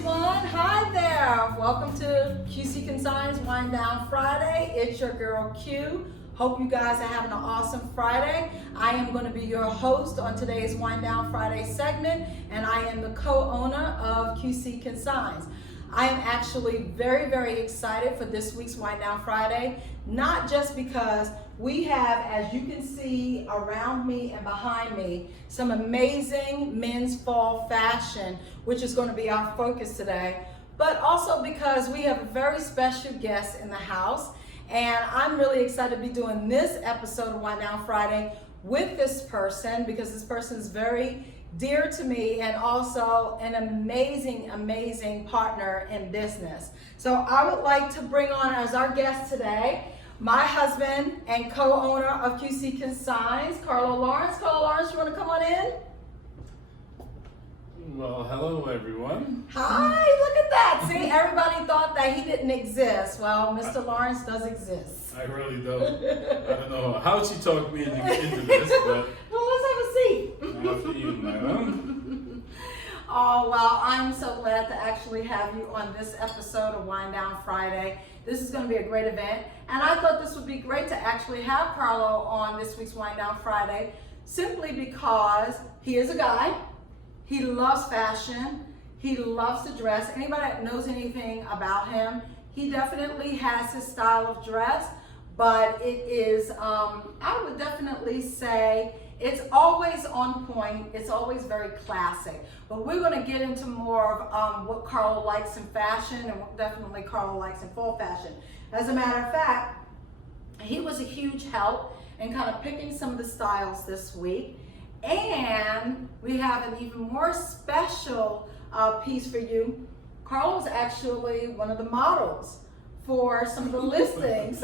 everyone. Hi there. Welcome to QC Consigns Wind Down Friday. It's your girl Q. Hope you guys are having an awesome Friday. I am going to be your host on today's Wind Down Friday segment, and I am the co-owner of QC Consigns. I am actually very, very excited for this week's Wind Down Friday, not just because we have, as you can see around me and behind me, some amazing men's fall fashion, which is going to be our focus today, but also because we have a very special guest in the house. And I'm really excited to be doing this episode of Wind Down Friday with this person because this person is very dear to me and also an amazing, amazing partner in business. So I would like to bring on as our guest today, my husband and co-owner of QC Consigns, Carlo Lawrence. Carlo Lawrence, you want to come on in? Well, hello everyone. Hi, look at that. See, everybody thought that he didn't exist. Well, Mr. Lawrence does exist. I really don't. I don't know how she talked me into this, but well, let's have a seat. after you, madam. Oh, well, I'm so glad to actually have you on this episode of Wind Down Friday. This is going to be a great event, and I thought this would be great to actually have Carlo on this week's Wind Down Friday, simply because he is a guy. He loves fashion. He loves to dress. Anybody that knows anything about him, he definitely has his style of dress, but it is, I would definitely say, it's always on point. It's always very classic. But we're going to get into more of what Carlo likes in fashion and what definitely Carlo likes in fall fashion. As a matter of fact, he was a huge help in kind of picking some of the styles this week. And we have an even more special piece for you. Carlo was actually one of the models for some of the listings.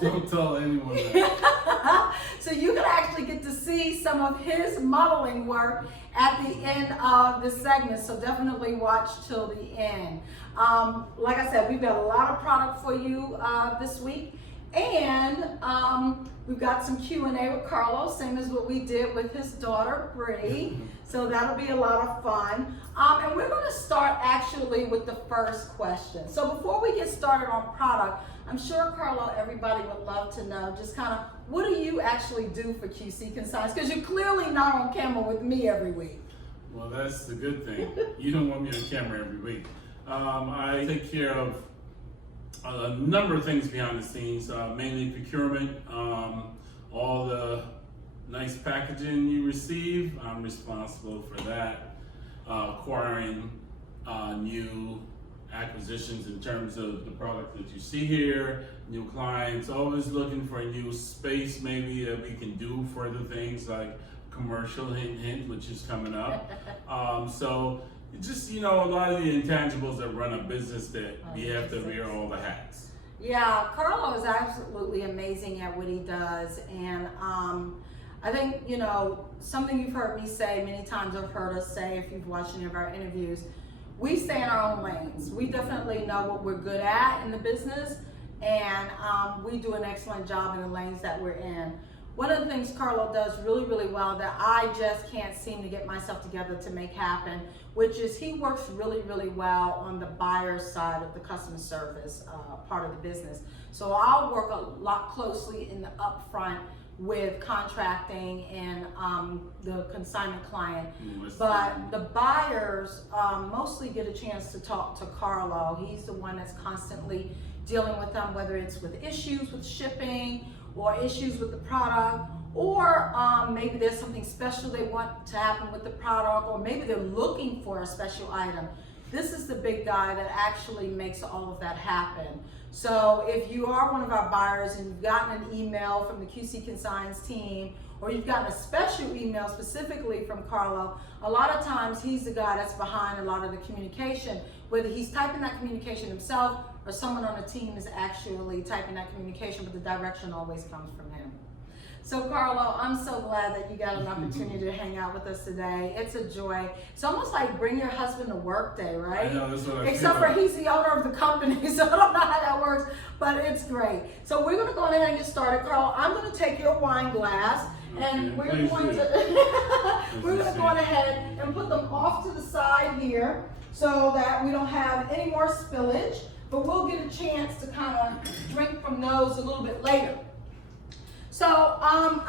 Don't tell anyone that. So you can actually get to see some of his modeling work at the end of the segment. So definitely watch till the end. Like I said, we've got a lot of product for you this week. And we've got some Q&A with Carlo, same as what we did with his daughter, Bree. So that'll be a lot of fun. And we're going to start actually with the first question. So before we get started on product, I'm sure, Carlo, everybody would love to know just kind of what do you actually do for QC Consigns? Because you're clearly not on camera with me every week. Well, that's the good thing. You don't want me on camera every week. I take care of a number of things behind the scenes, mainly procurement. All the nice packaging you receive, I'm responsible for that. Acquiring new acquisitions in terms of the product that you see here, new clients, always looking for a new space maybe that we can do further things like commercial hint, which is coming up. So just, you know, a lot of the intangibles that run a business that we have to wear all the hats. Yeah, Carlo is absolutely amazing at what he does. And I think, you know, something you've heard me say many times, I've heard us say if you've watched any of our interviews, we stay in our own lanes. We definitely know what we're good at in the business, and we do an excellent job in the lanes that we're in. One of the things Carlo does really, really well that I just can't seem to get myself together to make happen, which is he works really, really well on the buyer side of the customer service part of the business. So I'll work a lot closely in the upfront with contracting and the consignment client. But the buyers mostly get a chance to talk to Carlo. He's the one that's constantly dealing with them, whether it's with issues with shipping or issues with the product, or maybe there's something special they want to happen with the product, or maybe they're looking for a special item. This is the big guy that actually makes all of that happen. So if you are one of our buyers and you've gotten an email from the QC Consigns team, or you've gotten a special email specifically from Carlo, a lot of times he's the guy that's behind a lot of the communication, whether he's typing that communication himself or someone on the team is actually typing that communication, but the direction always comes from him. So Carlo, I'm so glad that you got an opportunity to hang out with us today. It's a joy. It's almost like bring your husband to work day, right? I know, that's what I Except for he's the owner of the company, so I don't know how that works, but it's great. So we're gonna go ahead and get started. Carlo, I'm gonna take your wine glass And we're Please going do. to we're going to go ahead and put them off to the side here so that we don't have any more spillage, but we'll get a chance to kind of drink from those a little bit later. So I'm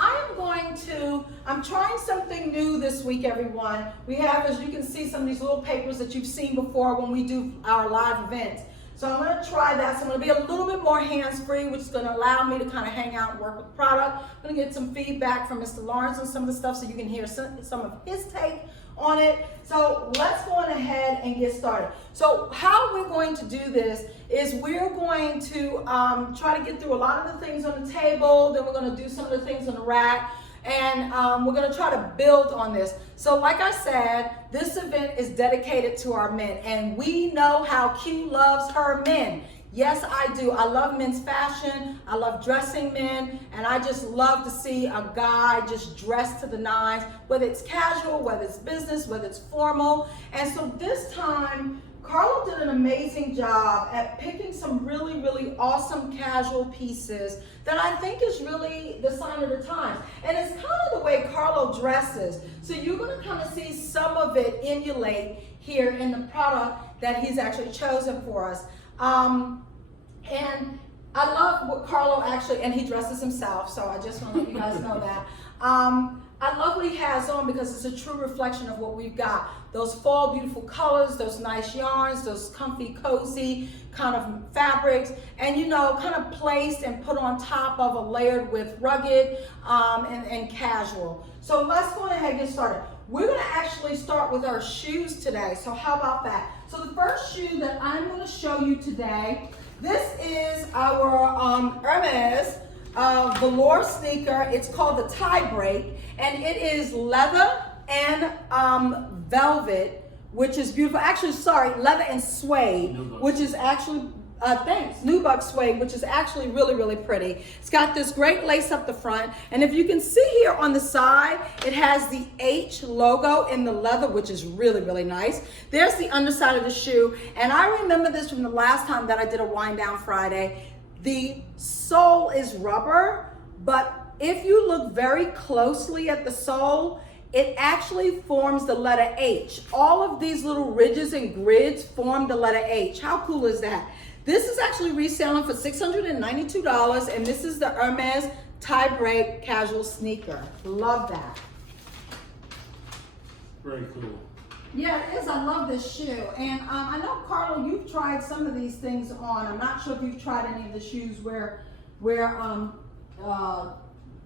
trying something new this week, everyone. We have, as you can see, some of these little papers that you've seen before when we do our live events. So I'm going to try that. So I'm going to be a little bit more hands-free, which is going to allow me to kind of hang out and work with the product. I'm going to get some feedback from Mr. Lawrence on some of the stuff so you can hear some of his take on it. So let's go on ahead and get started. So how we're going to do this is we're going to try to get through a lot of the things on the table, then we're going to do some of the things on the rack, and we're going to try to build on this. So like I said, this event is dedicated to our men, and we know how Q loves her men. Yes, I do. I love men's fashion. I love dressing men, and I just love to see a guy just dressed to the nines, whether it's casual, whether it's business, whether it's formal. And so this time, Carlo did an amazing job at picking some really, really awesome casual pieces that I think is really the sign of the times. And it's kind of the way Carlo dresses. So you're going to kind of see some of it emulate here in the product that he's actually chosen for us. And I love what Carlo actually, and he dresses himself, so I just want to let you guys know that. I love what he has on because it's a true reflection of what we've got. Those fall beautiful colors, those nice yarns, those comfy, cozy kind of fabrics, and you know, kind of placed and put on top of a layered with rugged and casual. So let's go ahead and get started. We're going to actually start with our shoes today. So how about that? So the first shoe that I'm going to show you today, this is our Hermes velour sneaker. It's called the tie break, and it is leather and velvet, which is beautiful. Actually, sorry, leather and suede, which is actually nubuck suede, which is actually really, really pretty. It's got this great lace up the front, and if you can see here on the side, it has the H logo in the leather, which is really, really nice. There's the underside of the shoe, and I remember this from the last time that I did a wind down Friday. The sole is rubber, but if you look very closely at the sole, it actually forms the letter H. All of these little ridges and grids form the letter H. How cool is that? This is actually reselling for $692, and this is the Hermes tie break casual sneaker. Love that. Very cool. Yeah, it is. I love this shoe. And I know, Carlo, you've tried some of these things on. I'm not sure if you've tried any of the shoes we're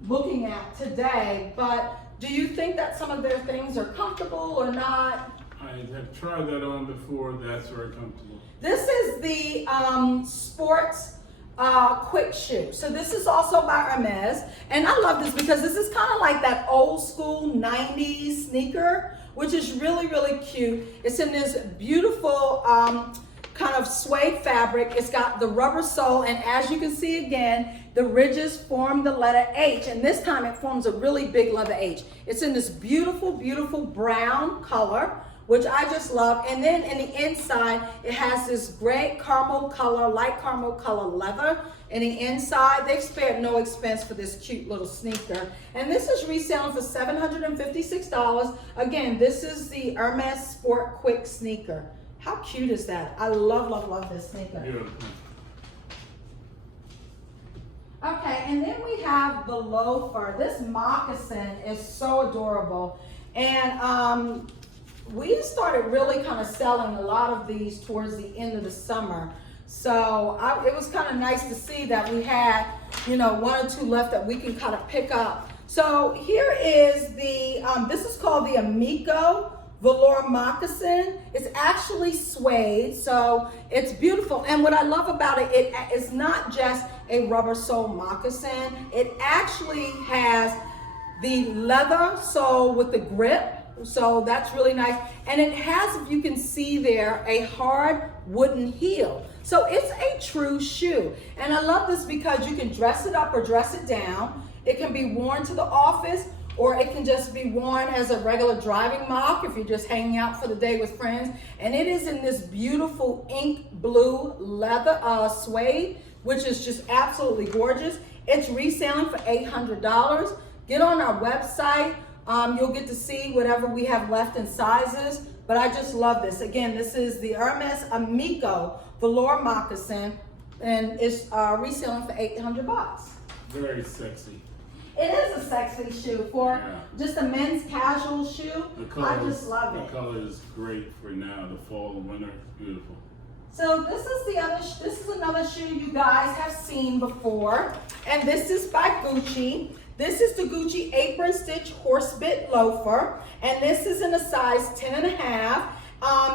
looking at today, but do you think that some of their things are comfortable or not? I have tried that on before. That's very comfortable. This is the sports quick shoe. So this is also by Hermes, and I love this because this is kind of like that old school 90s sneaker, which is really, really cute. It's in this beautiful kind of suede fabric. It's got the rubber sole, and as you can see again, the ridges form the letter H, and this time it forms a really big letter H. It's in this beautiful, beautiful brown color, which I just love. And then in the inside, it has this great caramel color, light caramel color leather. In the inside, they've spared no expense for this cute little sneaker. And this is reselling for $756. Again, this is the Hermes Sport Quick sneaker. How cute is that? I love, love, love this sneaker. Beautiful. Okay, and then we have the loafer. This moccasin is so adorable. And we started really kind of selling a lot of these towards the end of the summer. So it was kind of nice to see that we had, you know, one or two left that we can kind of pick up. So here is the, this is called the Amico velour moccasin. It's actually suede, so it's beautiful. And what I love about it, it's not just a rubber sole moccasin. It actually has the leather sole with the grip. So that's really nice. And it has, if you can see there, a hard wooden heel. So it's a true shoe. And I love this because you can dress it up or dress it down. It can be worn to the office, or it can just be worn as a regular driving mock if you're just hanging out for the day with friends. And it is in this beautiful ink blue leather suede, which is just absolutely gorgeous. It's reselling for $800. Get on our website. You'll get to see whatever we have left in sizes. But I just love this. Again, this is the Hermes Amico velour moccasin, and it's reselling for $800. Very sexy. It is a sexy shoe for just a men's casual shoe. I just love it. The color is great for now, the fall and winter. Beautiful. So this is another shoe you guys have seen before, and this is by Gucci. This is the Gucci apron stitch horsebit loafer, and this is in a size 10.5,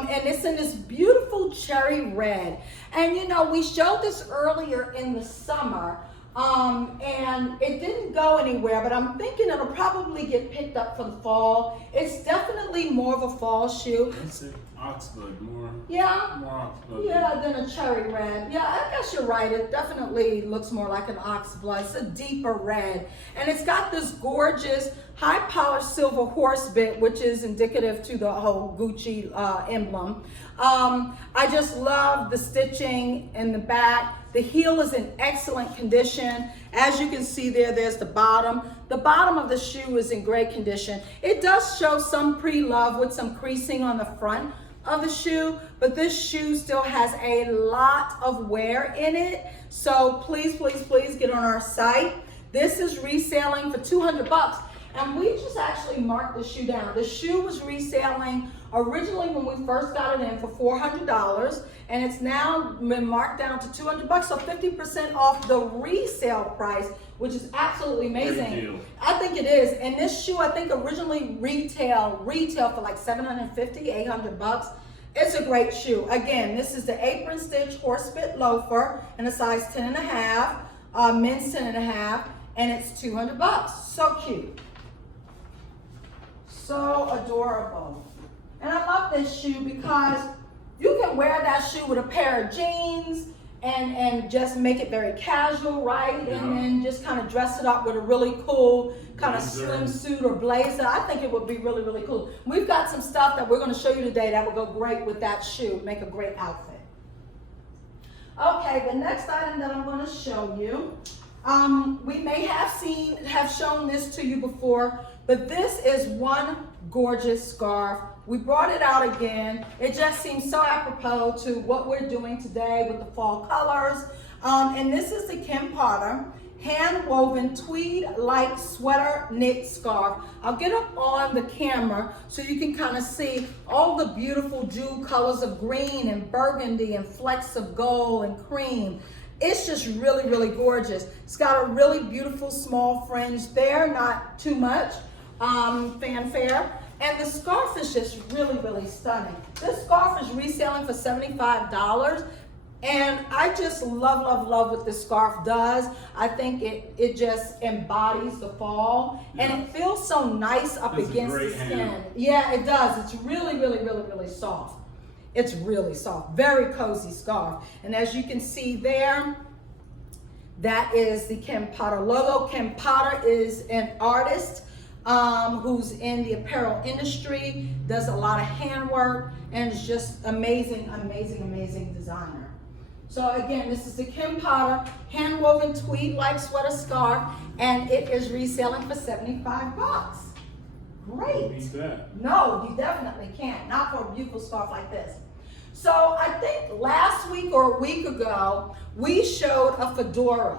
and it's in this beautiful cherry red. And you know, we showed this earlier in the summer, and it didn't go anywhere, but I'm thinking it'll probably get picked up for the fall. It's definitely more of a fall shoe. That's it. Oxblood, more oxblood. Yeah, than a cherry red. Yeah, I guess you're right. It definitely looks more like an oxblood. It's a deeper red. And it's got this gorgeous high polished silver horse bit, which is indicative to the whole Gucci emblem. I just love the stitching in the back. The heel is in excellent condition. As you can see there's the bottom. The bottom of the shoe is in great condition. It does show some pre-love with some creasing on the front of the shoe, but this shoe still has a lot of wear in it. So please, please, please get on our site. This is reselling for $200. And we just actually marked the shoe down. The shoe was reselling originally when we first got it in for $400, and it's now been marked down to $200, so 50% off the resale price, which is absolutely amazing. Great deal. I think it is. And this shoe, I think originally retail for like $750, $800. It's a great shoe. Again, this is the apron stitch horsebit loafer in a size 10.5, men's 10.5, and it's $200. So cute. So adorable. And I love this shoe because you can wear that shoe with a pair of jeans and just make it very casual, right? Yeah. And then just kind of dress it up with a really cool kind of Blazer. swimsuit or blazer. I think it would be really, really cool. We've got some stuff that we're going to show you today that will go great with that shoe, make a great outfit. Okay, the next item that I'm going to show you, we may have shown this to you before, but this is one gorgeous scarf. We brought it out again. It just seems so apropos to what we're doing today with the fall colors. And this is the Kim Potter hand-woven tweed-like sweater knit scarf. I'll get up on the camera so you can kind of see all the beautiful jewel colors of green and burgundy and flecks of gold and cream. It's just really, really gorgeous. It's got a really beautiful small fringe there, not too much fanfare. And the scarf is just really, really stunning. This scarf is reselling for $75. And I just love, love, love what this scarf does. I think it just embodies the fall. Yeah. And it feels so nice up That's against the skin. Yeah, it does. It's really, really, really, really soft. It's really soft. Very cozy scarf. And as you can see there, that is the Kim Potter logo. Kim Potter is an artist who's in the apparel industry, does a lot of handwork, and is just amazing, amazing, amazing designer. So again, this is the Kim Potter hand-woven tweed-like sweater scarf, and it is reselling for $75. Great. Beat that. No, you definitely can't. Not for a beautiful scarf like this. So I think last week or a week ago, we showed a fedora.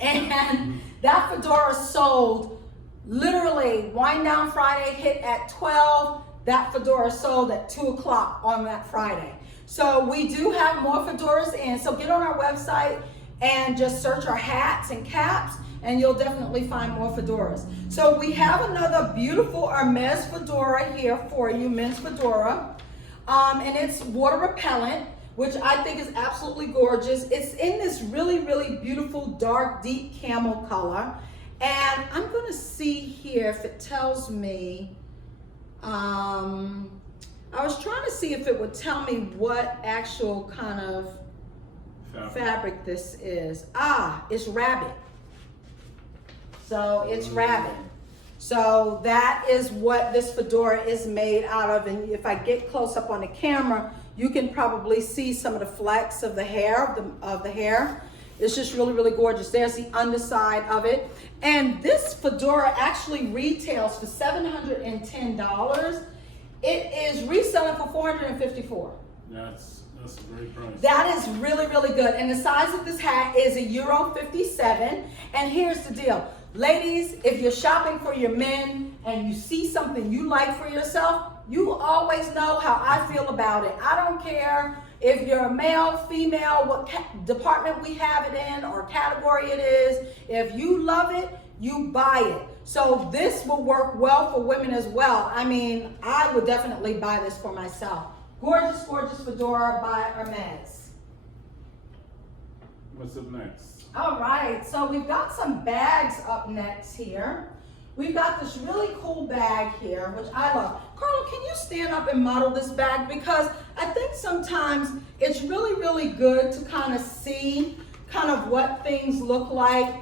And that fedora sold literally, Wind Down Friday hit at 12. That fedora sold at 2 o'clock on that Friday. So we do have more fedoras in. So get on our website and just search our hats and caps, and you'll definitely find more fedoras. So we have another beautiful Hermes fedora here for you, men's fedora. And it's water repellent, which I think is absolutely gorgeous. It's in this really, really beautiful dark, deep camel color. And I'm gonna see here if it tells me, I was trying to see if it would tell me what actual kind of fabric this is. It's rabbit. So it's rabbit. So that is what this fedora is made out of. And if I get close up on the camera, you can probably see some of the flecks of the hair, It's just really, really gorgeous. There's the underside of it. And this fedora actually retails for $710. It is reselling for $454. That's a great price. That is really, really good. And the size of this hat is a Euro 57. And here's the deal. Ladies, if you're shopping for your men and you see something you like for yourself, you always know how I feel about it. I don't care if you're a male, female, what department we have it in or category it is. If you love it, you buy it. So this will work well for women as well. I mean, I would definitely buy this for myself. Gorgeous, gorgeous fedora by Hermes. What's up next? All right, so we've got some bags up next here. We've got this really cool bag here, which I love. Carlo, can you stand up and model this bag? Because I think sometimes it's really, really good to kind of see kind of what things look like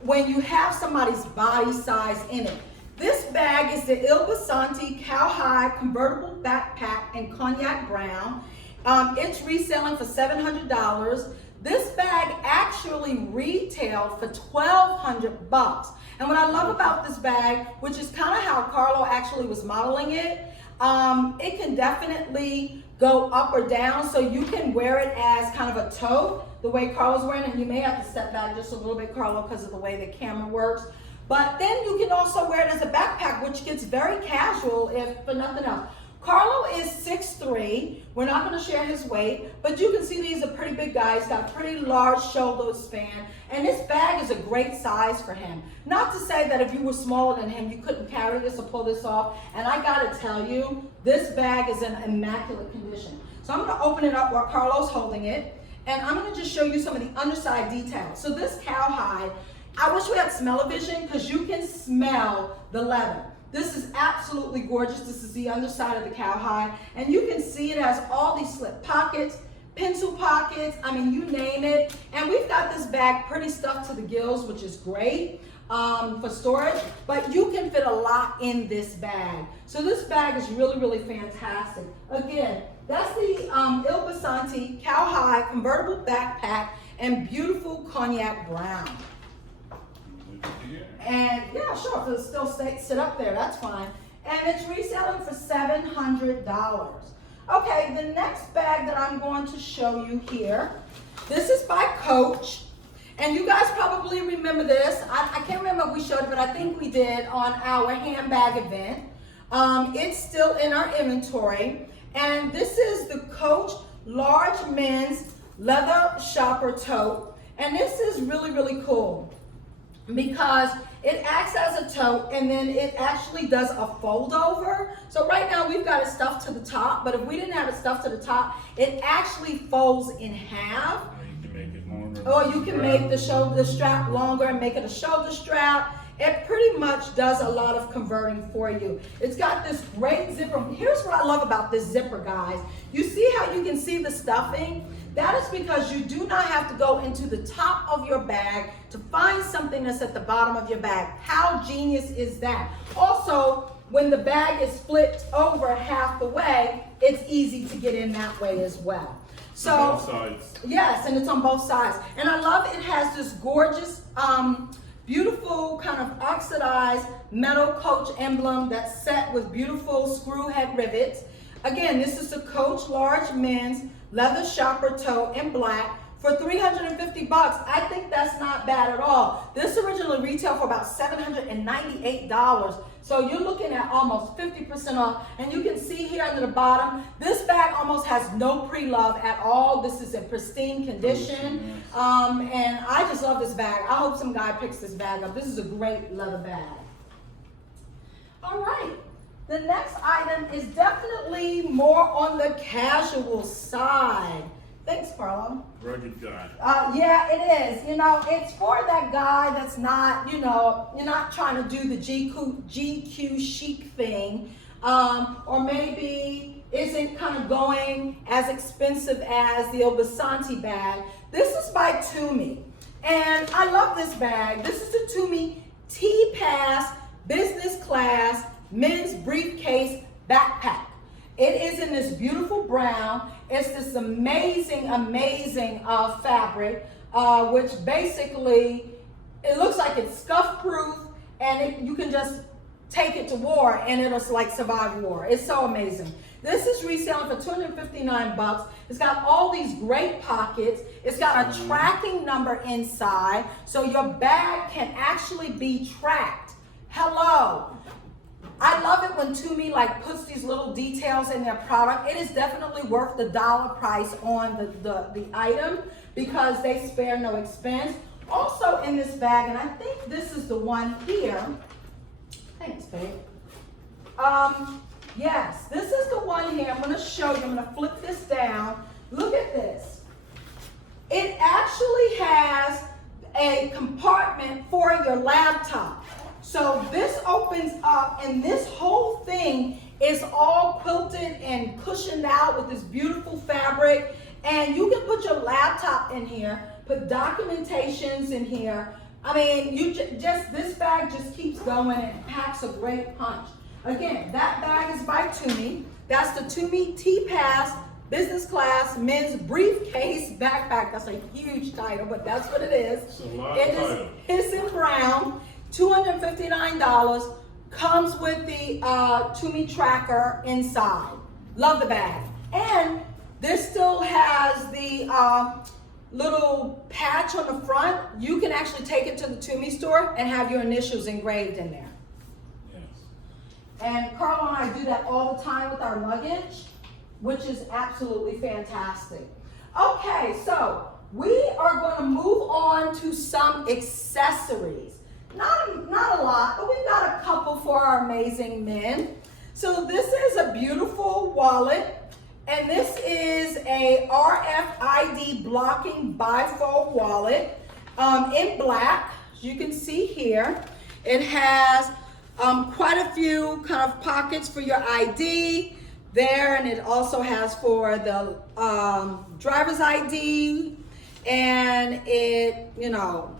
when you have somebody's body size in it. This bag is the Il Basanti Cowhide Convertible Backpack in Cognac Brown. It's reselling for $700. This bag actually retailed for $1,200. And what I love about this bag, which is kind of how Carlo actually was modeling it, it can definitely go up or down, so you can wear it as kind of a tote, the way Carlo's wearing it. And you may have to step back just a little bit, Carlo, because of the way the camera works. But then you can also wear it as a backpack, which gets very casual, if for nothing else. Carlo is 6'3". We're not going to share his weight, but you can see that he's a pretty big guy. He's got a pretty large shoulder span, and this bag is a great size for him. Not to say that if you were smaller than him, you couldn't carry this or pull this off. And I got to tell you, this bag is in immaculate condition. So I'm going to open it up while Carlo's holding it, and I'm going to just show you some of the underside details. So this cowhide, I wish we had smell-o-vision because you can smell the leather. This is absolutely gorgeous. This is the underside of the cowhide. And you can see it has all these slip pockets, pencil pockets, I mean, you name it. And we've got this bag pretty stuffed to the gills, which is great for storage, but you can fit a lot in this bag. So this bag is really, really fantastic. Again, that's the Il Basanti Cowhide Convertible Backpack in beautiful Cognac Brown. And yeah, sure, if it'll still sit up there, that's fine. And it's reselling for $700. Okay, the next bag that I'm going to show you here, this is by Coach. And you guys probably remember this. I can't remember if we showed it, but I think we did on our handbag event. It's still in our inventory. And this is the Coach Large Men's Leather Shopper Tote. And this is really, really cool because it acts as a tote, and then it actually does a fold over. So right now we've got it stuffed to the top, but if we didn't have it stuffed to the top, it actually folds in half. You can make it longer. Or you can make the shoulder strap longer and make it a shoulder strap. It pretty much does a lot of converting for you. It's got this great zipper. Here's what I love about this zipper, guys. You see how you can see the stuffing? That is because you do not have to go into the top of your bag to find something that's at the bottom of your bag. How genius is that? Also, when the bag is flipped over half the way, it's easy to get in that way as well. So, on both sides. Yes, and it's on both sides. And I love it has this gorgeous, beautiful kind of oxidized metal Coach emblem that's set with beautiful screw head rivets. Again, this is the Coach Large Men's Leather Shopper Tote in black for $350. I think that's not bad at all. This originally retailed for about $798. So you're looking at almost 50% off. And you can see here under the bottom, this bag almost has no pre-love at all. This is in pristine condition. And I just love this bag. I hope some guy picks this bag up. This is a great leather bag. All right. The next item is definitely more on the casual side. Thanks, Carlo. Rugged guy. Yeah, it is. You know, it's for that guy that's not, you know, you're not trying to do the GQ chic thing, or maybe isn't kind of going as expensive as the Il Basanti bag. This is by Toomey, and I love this bag. This is the Toomey T-Pass Business Class Men's Briefcase Backpack. It is in this beautiful brown. It's this amazing, amazing fabric. which basically, it looks like it's scuff proof, and you can just take it to war and it'll like survive war. It's so amazing. This is reselling for $259. It's got all these great pockets. It's got a tracking number inside, so your bag can actually be tracked. Hello. I love it when Tumi like puts these little details in their product. It is definitely worth the dollar price on the item because they spare no expense. Also in this bag, and I think this is the one here. Thanks, babe. Yes, this is the one here. I'm going to show you. I'm going to flip this down. Look at this. It actually has a compartment for your laptop. So this opens up, and this whole thing is all quilted and cushioned out with this beautiful fabric. And you can put your laptop in here, put documentations in here. I mean, this bag just keeps going and packs a great punch. Again, that bag is by Tumi. That's the Tumi T-Pass Business Class Men's Briefcase Backpack. That's a huge title, but that's what it is. It's a lot of title. It's in brown, $259. Comes with the Tumi tracker inside. Love the bag. And this still has the little patch on the front. You can actually take it to the Tumi store and have your initials engraved in there. Yes. And Carl and I do that all the time with our luggage, which is absolutely fantastic. Okay, so we are going to move on to some accessories. Not a lot, but we've got a couple for our amazing men. So this is a beautiful wallet. And this is a RFID blocking bifold wallet in black, as you can see here. It has quite a few kind of pockets for your ID there, and it also has for the driver's ID, and it, you know,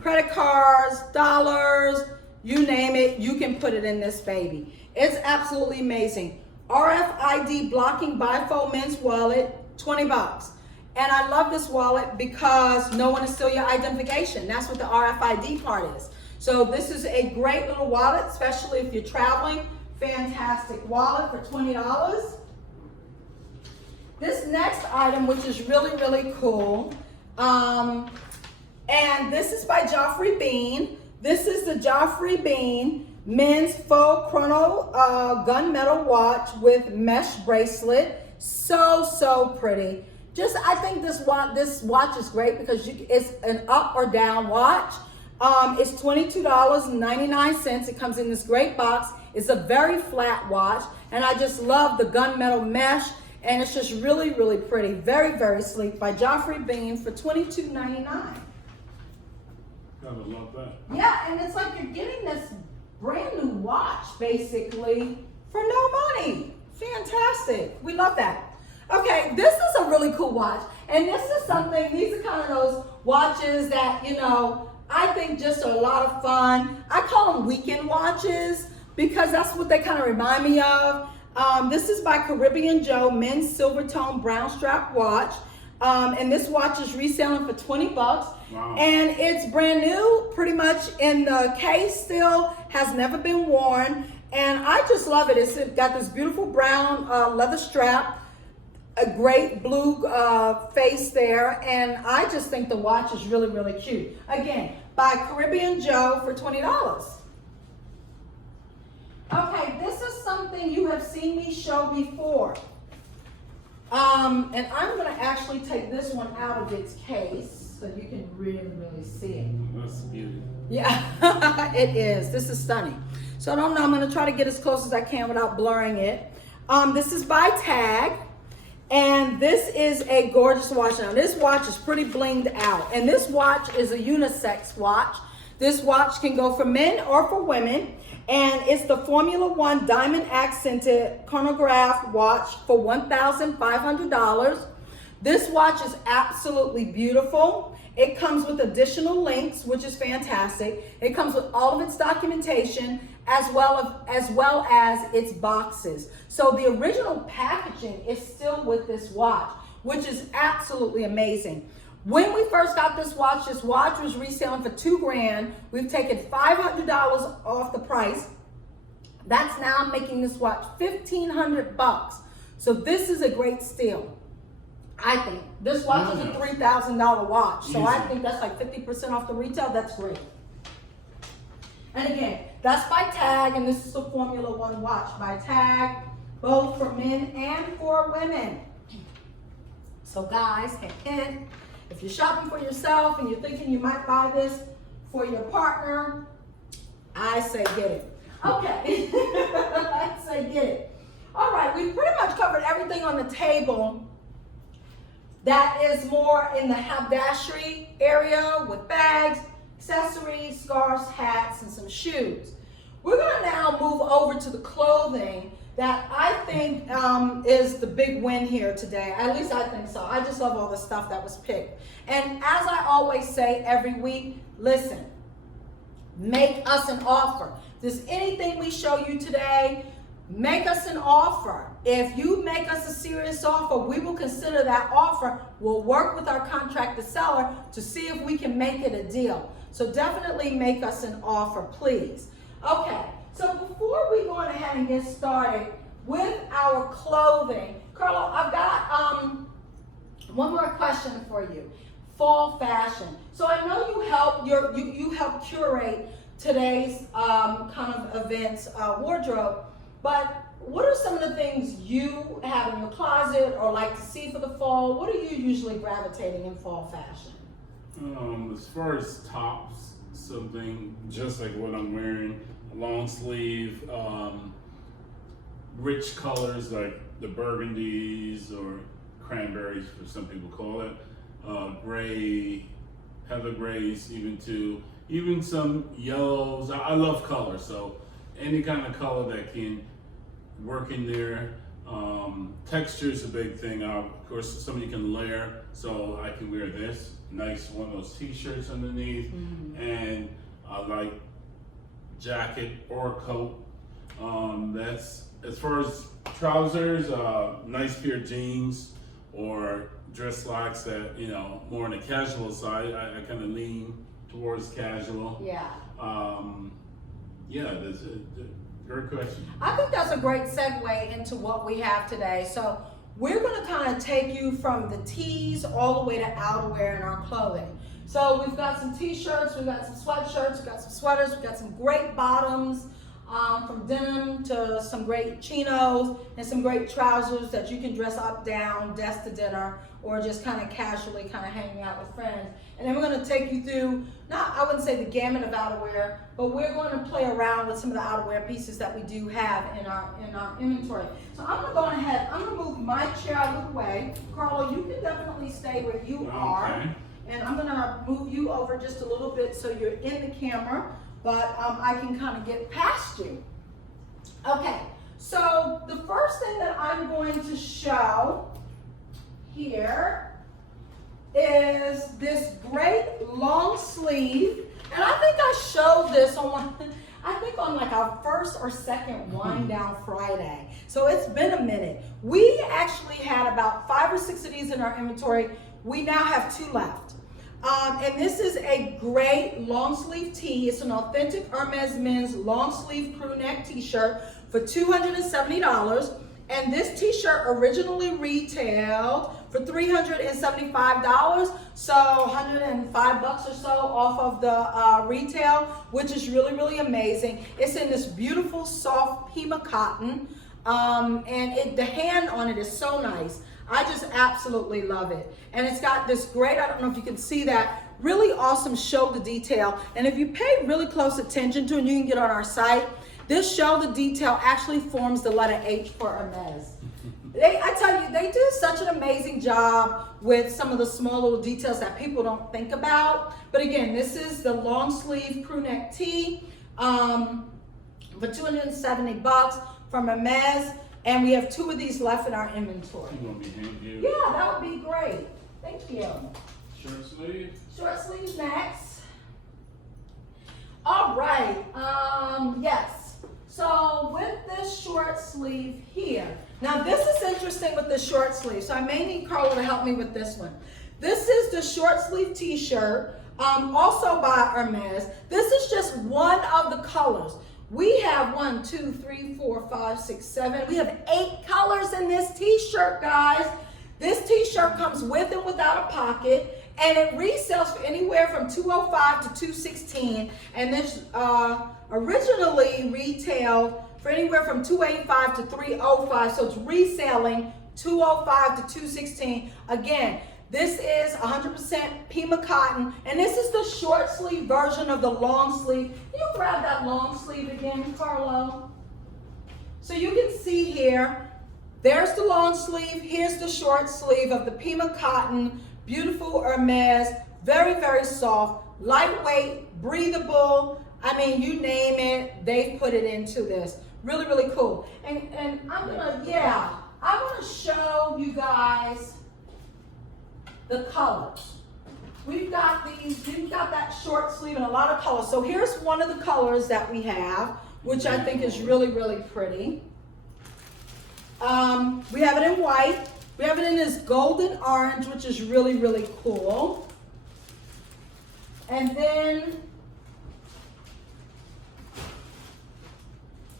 credit cards, dollars, you name it, you can put it in this baby. It's absolutely amazing. RFID blocking bifold men's wallet, $20. And I love this wallet because no one will steal your identification. That's what the RFID part is. So this is a great little wallet, especially if you're traveling. Fantastic wallet for $20. This next item, which is really, really cool, and this is by Joffrey Bean. This is the Joffrey Bean men's faux chrono gunmetal watch with mesh bracelet. So pretty. I think this watch is great because it's an up or down watch. It's $22.99. It comes in this great box. It's a very flat watch, and I just love the gunmetal mesh, and it's just really, really pretty. Very, very sleek by Joffrey Bean for $22.99. Gotta love that. Yeah, and it's like you're getting this brand new watch basically for no money. Fantastic. We love that. Okay, this is a really cool watch, and this is something, these are kind of those watches that, you know, I think just are a lot of fun. I call them weekend watches because that's what they kind of remind me of. This is by Caribbean Joe men's silver tone brown strap watch, and this watch is reselling for $20. Wow. And it's brand new, pretty much in the case still, has never been worn. And I just love it. It's got this beautiful brown leather strap, a great blue face there. And I just think the watch is really, really cute. Again, by Caribbean Joe for $20. Okay, this is something you have seen me show before. And I'm gonna actually take this one out of its case so you can really, really see it. That's beautiful. Yeah, it is. This is stunning. So I don't know, I'm gonna try to get as close as I can without blurring it. This is by Tag, and this is a gorgeous watch. Now this watch is pretty blinged out, and this watch is a unisex watch. This watch can go for men or for women, and it's the Formula One diamond accented chronograph watch for $1,500. This watch is absolutely beautiful. It comes with additional links, which is fantastic. It comes with all of its documentation as well as its boxes. So the original packaging is still with this watch, which is absolutely amazing. When we first got this watch was reselling for $2,000. We've taken $500 off the price. That's now making this watch $1,500. So this is a great steal. I think this watch is a $3,000 watch. So I think that's like 50% off the retail. That's great. And again, that's by tag, and this is a Formula One watch by tag, both for men and for women. So guys, hint, if you're shopping for yourself and you're thinking you might buy this for your partner, I say get it. Okay, I say get it. All right, we've pretty much covered everything on the table that is more in the haberdashery area with bags, accessories, scarves, hats, and some shoes. We're gonna now move over to the clothing that I think is the big win here today. At least I think so. I just love all the stuff that was picked. And as I always say every week, listen, make us an offer. If there's anything we show you today, make us an offer. If you make us a serious offer, we will consider that offer. We'll work with our contracted seller to see if we can make it a deal. So definitely make us an offer, please. Okay, so before we go ahead and get started with our clothing, Carlo, I've got one more question for you. Fall fashion. So I know you help curate today's kind of events wardrobe, but what are some of the things you have in your closet or like to see for the fall? What are you usually gravitating in fall fashion? As far as tops, something just like what I'm wearing, a long sleeve, rich colors like the burgundies or cranberries, for some people call it, gray, heather grays, even some yellows. I love color, so any kind of color that can work in there. Texture is a big thing. Of course, somebody can layer, so I can wear this nice one of those t-shirts underneath, and I like jacket or coat. That's as far as trousers, nice pair of jeans or dress slacks that, more on the casual side. I kind of lean towards casual. Yeah. Yeah, that's a great question. I think that's a great segue into what we have today. So we're going to kind of take you from the tees all the way to outerwear in our clothing. So we've got some t-shirts, we've got some sweatshirts, we've got some sweaters, we've got some great bottoms, from denim to some great chinos, and some great trousers that you can dress up, down, desk to dinner, or just kind of casually kind of hanging out with friends. And then we're going to take you through, I wouldn't say the gamut of outerwear, but we're going to play around with some of the outerwear pieces that we do have in our inventory. So I'm going to go ahead, I'm going to move my chair out of the way. Carlo, you can definitely stay where you are. And I'm going to move you over just a little bit so you're in the camera, but I can kind of get past you. Okay, so the first thing that I'm going to show here is this great long sleeve. And I think I showed this on like our first or second Wind Down Friday. So it's been a minute. We actually had about 5 or 6 of these in our inventory. We now have 2 left. And this is a great long sleeve tee. It's an authentic Hermes men's long sleeve crew neck t-shirt for $270. And this t-shirt originally retailed for $375, so $105 or so off of the retail, which is really, really amazing. It's in this beautiful soft Pima cotton, and the hand on it is so nice. I just absolutely love it. And it's got this great, I don't know if you can see that, really awesome shoulder detail. And if you pay really close attention to it, and you can get on our site, this shoulder detail actually forms the letter H for Hermes. I tell you, they do such an amazing job with some of the small little details that people don't think about. But again, this is the long sleeve crew neck tee for $270 from Hermes. And we have 2 of these left in our inventory. You want me to hand you? Yeah, that would be great. Thank you. Short sleeve? Short sleeves next. All right. Yes. So with this short sleeve here. Now this is interesting with this short sleeve. So I may need Carla to help me with this one. This is the short sleeve t-shirt, also by Hermes. This is just one of the colors. We have 1, 2, 3, 4, 5, 6, 7. We have 8 colors in this t-shirt, guys. This t-shirt comes with and without a pocket, and it resells for anywhere from $205 to $216. And this originally retailed for anywhere from $285 to $305. So it's reselling $205 to $216. Again, this is 100% Pima cotton, and this is the short sleeve version of the long sleeve. Can you grab that long sleeve again, Carlo? So you can see here, there's the long sleeve, here's the short sleeve of the Pima cotton, beautiful Hermes, very, very soft, lightweight, breathable. I mean, you name it, they've put it into this. Really, really cool. And I'm gonna, I wanna show you guys the colors. We've got that short sleeve in a lot of colors. So here's one of the colors that we have, which I think is really, really pretty. We have it in white. We have it in this golden orange, which is really, really cool. And then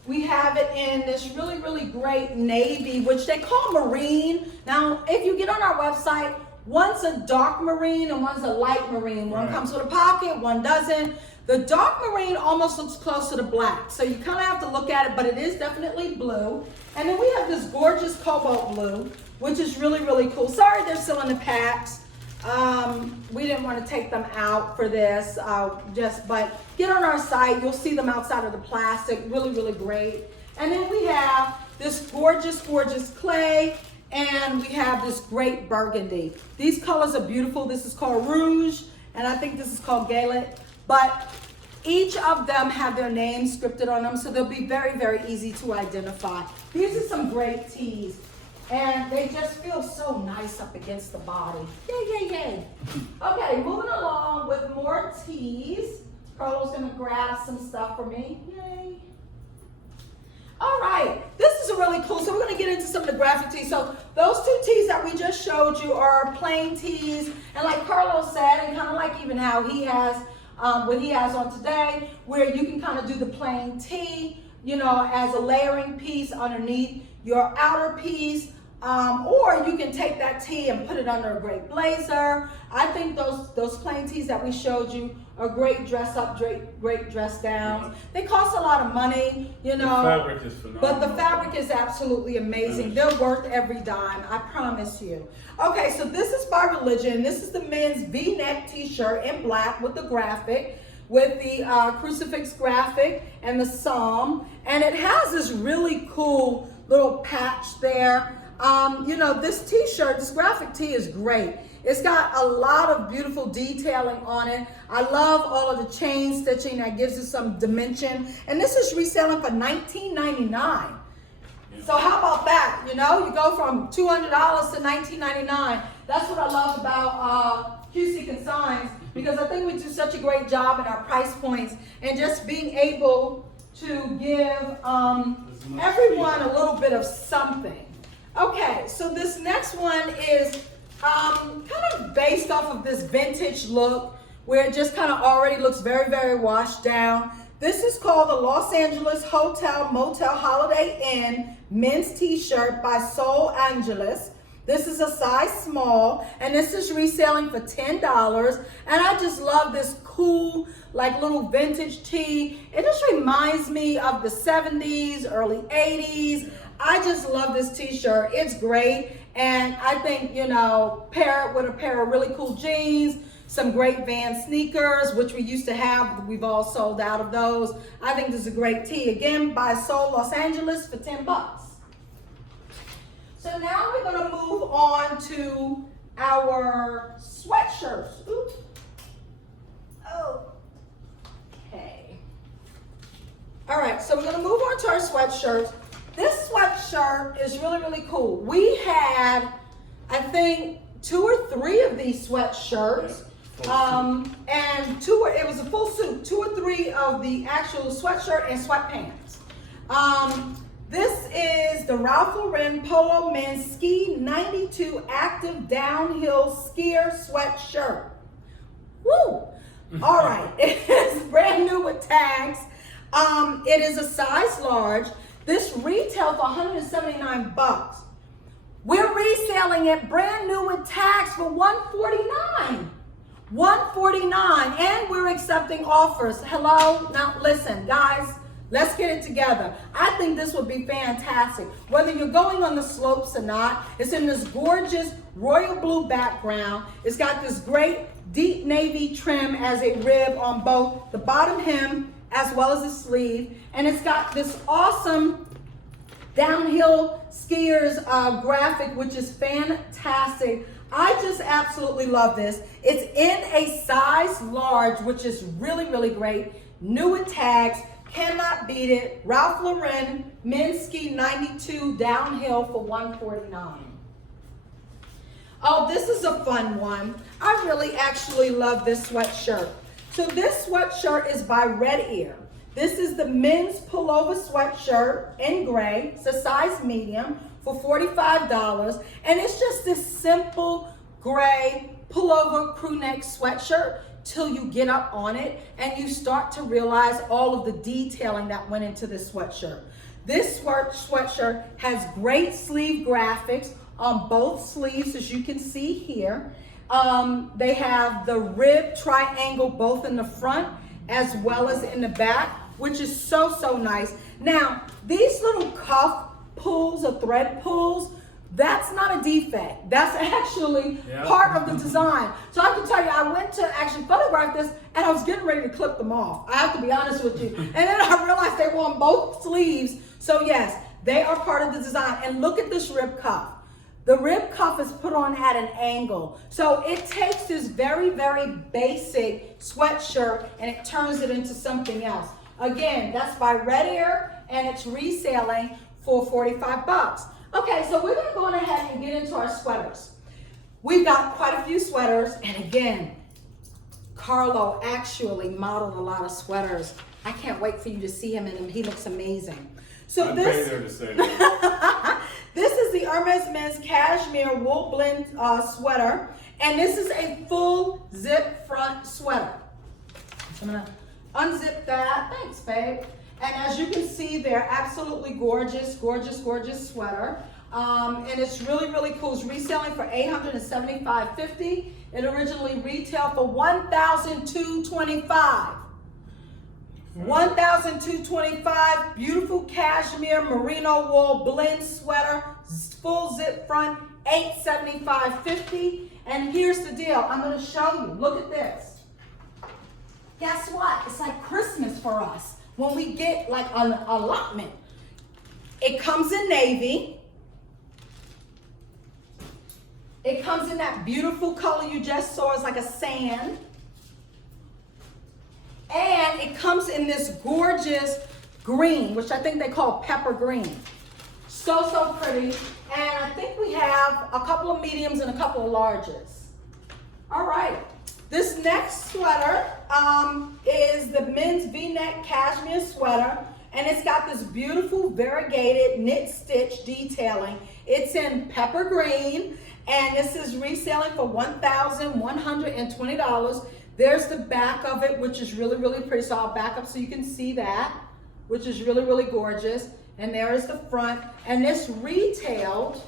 we have it in this really, really great navy, which they call marine. Now, if you get on our website, one's a dark marine and one's a light marine. One comes with a pocket, one doesn't. The dark marine almost looks closer to black, so you kind of have to look at it, but it is definitely blue. And then we have this gorgeous cobalt blue, which is really, really cool. Sorry they're still in the packs. We didn't want to take them out for this, but get on our site, you'll see them outside of the plastic, really, really great. And then we have this gorgeous, gorgeous clay, and we have this great burgundy. These colors are beautiful. This is called rouge, and I think this is called galet, but each of them have their names scripted on them, so they'll be very, very easy to identify. These are some great tees, and they just feel so nice up against the body. Yay, yay, yay. Okay, moving along with more tees. Carlo's gonna grab some stuff for me. Yay. All right, this is really cool. So we're gonna get into some of the graphic tees. So those 2 tees that we just showed you are plain tees. And like Carlo said, and kind of like even how he has, what he has on today, where you can kind of do the plain tee, you know, as a layering piece underneath your outer piece. Or you can take that tee and put it under a great blazer. I think those plain tees that we showed you are great dress up, great dress downs. They cost a lot of money, you know. The fabric is phenomenal. But the fabric is absolutely amazing. They're worth every dime, I promise you. Okay, so this is by Religion. This is the men's V-neck t-shirt in black with the graphic, with the crucifix graphic and the psalm. And it has this really cool little patch there. You know, this t-shirt, this graphic tee is great. It's got a lot of beautiful detailing on it. I love all of the chain stitching that gives it some dimension. And this is reselling for $19.99. Yeah. So how about that? You know, you go from $200 to $19.99. That's what I love about QC Consigns, because I think we do such a great job in our price points and just being able to give everyone a little bit of something. Okay, so this next one is kind of based off of this vintage look where it just kind of already looks very, very washed down. This is called the Los Angeles Hotel Motel Holiday Inn men's t-shirt by Sol Angeles. This is a size small, and this is reselling for $10. And I just love this cool, like little vintage tee. It just reminds me of the 70s, early 80s. I just love this t-shirt. It's great. And I think, you know, pair it with a pair of really cool jeans, some great Vans sneakers, which we used to have. We've all sold out of those. I think this is a great tee. Again, by Sol Los Angeles for $10. So now we're gonna move on to our sweatshirts. Oops. Oh. Okay. All right, so we're gonna move on to our sweatshirts. This sweatshirt is really, really cool. We had, I think, 2 or 3 of these sweatshirts. And it was a full suit, 2 or 3 of the actual sweatshirt and sweatpants. This is the Ralph Lauren Polo Men's Ski 92 Active Downhill Skier Sweatshirt. Woo! All right, it is brand new with tags. It is a size large. This retails for $179. We're reselling it brand new with tags for $149. $149, and we're accepting offers. Hello? Now listen, guys, let's get it together. I think this would be fantastic. Whether you're going on the slopes or not, it's in this gorgeous royal blue background. It's got this great deep navy trim as a rib on both the bottom hem as well as the sleeve. And it's got this awesome downhill skiers graphic, which is fantastic. I just absolutely love this. It's in a size large, which is really, really great. New with tags, cannot beat it. Ralph Lauren Men's Ski 92 Downhill for $149. Oh, this is a fun one. I really actually love this sweatshirt. So this sweatshirt is by Red Ear. This is the men's pullover sweatshirt in gray. It's a size medium for $45. And it's just this simple gray pullover crew neck sweatshirt till you get up on it and you start to realize all of the detailing that went into this sweatshirt. This sweatshirt has great sleeve graphics on both sleeves, as you can see here. They have the rib triangle both in the front as well as in the back, which is so, so nice. Now, these little cuff pulls or thread pulls, that's not a defect. That's actually part of the design. So I have to tell you, I went to actually photograph this and I was getting ready to clip them off. I have to be honest with you. And then I realized they were on both sleeves. So yes, they are part of the design. And look at this rib cuff. The rib cuff is put on at an angle. So it takes this very, very basic sweatshirt and it turns it into something else. Again, that's by Red Ear and it's reselling for $45. Okay, so we're gonna go on ahead and get into our sweaters. We've got quite a few sweaters, and again, Carlo actually modeled a lot of sweaters. I can't wait for you to see him in them. He looks amazing. So I'm this, there to say that. this is the Hermes Men's Cashmere Wool Blend sweater, and this is a full zip front sweater. I'm gonna unzip that. Thanks, babe. And as you can see, they're absolutely gorgeous, gorgeous, gorgeous sweater. And it's really, really cool. It's reselling for $875.50. It originally retailed for $1,225. $1,225. Beautiful cashmere merino wool blend sweater, full zip front, $875.50. And here's the deal. I'm going to show you. Look at this. Guess what? It's like Christmas for us. When we get like an allotment, it comes in navy. It comes in that beautiful color you just saw. It's like a sand. And it comes in this gorgeous green, which I think they call pepper green. So, so pretty. And I think we have a couple of mediums and a couple of larges. All right. This next sweater is the men's V-neck cashmere sweater, and it's got this beautiful variegated knit stitch detailing. It's in pepper green, and this is reselling for $1,120. There's the back of it, which is really, really pretty. So I'll back up so you can see that, which is really, really gorgeous. And there is the front, and this retailed,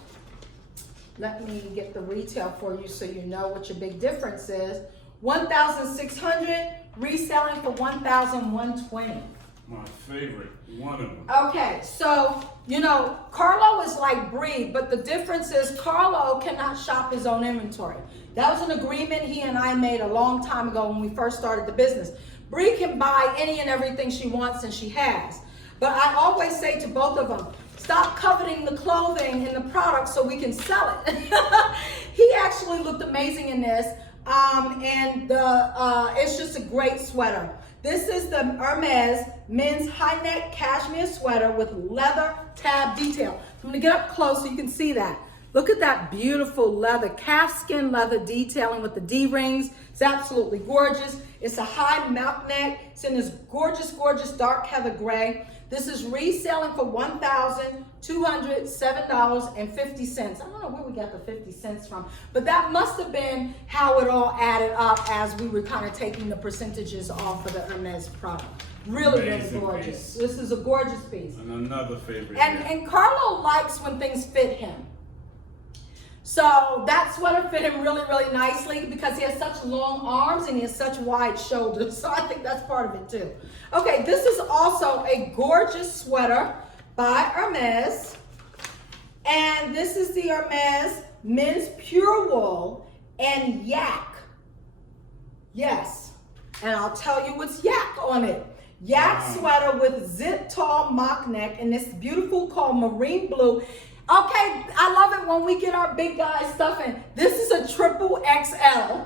let me get the retail for you so you know what your big difference is. $1,600, reselling for $1,120. My favorite, one of them. Okay, so, you know, Carlo is like Bree, but the difference is Carlo cannot shop his own inventory. That was an agreement he and I made a long time ago when we first started the business. Bree can buy any and everything she wants, and she has. But I always say to both of them, stop coveting the clothing and the product so we can sell it. He actually looked amazing in this. It's just a great sweater. This is the Hermes men's high neck cashmere sweater with leather tab detail. I'm gonna get up close so you can see that. Look at that beautiful leather, calfskin leather detailing with the D-rings. It's absolutely gorgeous. It's a high mock neck. It's in this gorgeous, gorgeous dark heather gray. This is reselling for $1,207.50. I don't know where we got the 50 cents from, but that must have been how it all added up as we were kind of taking the percentages off of the Hermes product. Really, Amazing really gorgeous. piece. This is a gorgeous piece. And another favorite. And Carlo likes when things fit him. So that sweater fit him really, really nicely because he has such long arms and he has such wide shoulders. So I think that's part of it too. Okay, this is also a gorgeous sweater by Hermes. And this is the Hermes Men's Pure Wool and Yak. Yes. And I'll tell you what's Yak on it. Yak sweater with zip tall mock neck and this beautiful called marine blue. Okay, I love it when we get our big guy stuff in. This is a triple XL.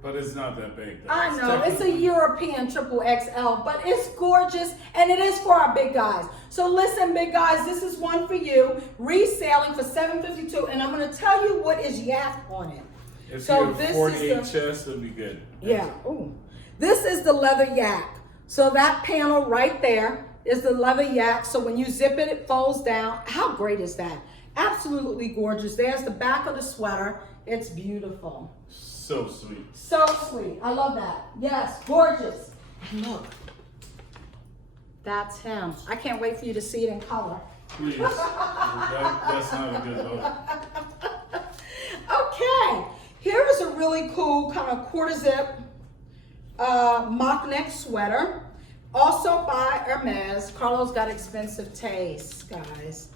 But it's not that big, though. I know, it's a European triple XL, but it's gorgeous and it is for our big guys. So listen, big guys, this is one for you. Reselling for $752, and I'm going to tell you what is Yak on it. If So you have this 48 is the- chest, it'll be good. Yeah, ooh. This is the leather Yak. So that panel right there is the leather Yak. So when you zip it, it folds down. How great is that? Absolutely gorgeous. There's the back of the sweater. It's beautiful. So sweet. So sweet. I love that. Yes, gorgeous. And look, that's him. I can't wait for you to see it in color. Please. That's not a good look. Okay, here is a really cool kind of quarter zip mock neck sweater. Also by Hermes. Carlo's got expensive taste, guys.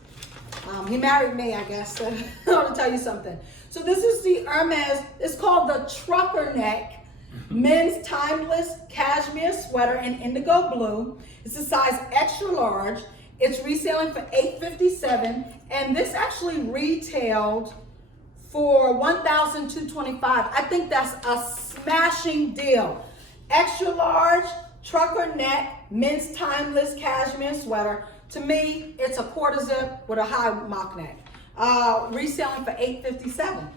He married me, I guess. So I want to tell you something. So this is the Hermes. It's called the trucker neck men's timeless cashmere sweater in indigo blue. It's a size extra large. It's reselling for $857, and this actually retailed for $1,225. I think that's a smashing deal. Extra large trucker neck men's timeless cashmere sweater. To me, it's a quarter zip with a high mock neck. Reselling for $857.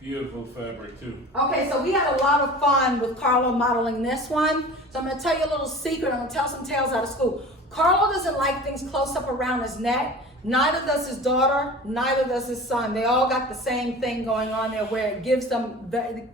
Beautiful fabric, too. Okay, so we had a lot of fun with Carlo modeling this one. So I'm going to tell you a little secret. I'm going to tell some tales out of school. Carlo doesn't like things close up around his neck. Neither does his daughter. Neither does his son. They all got the same thing going on there where it gives them a very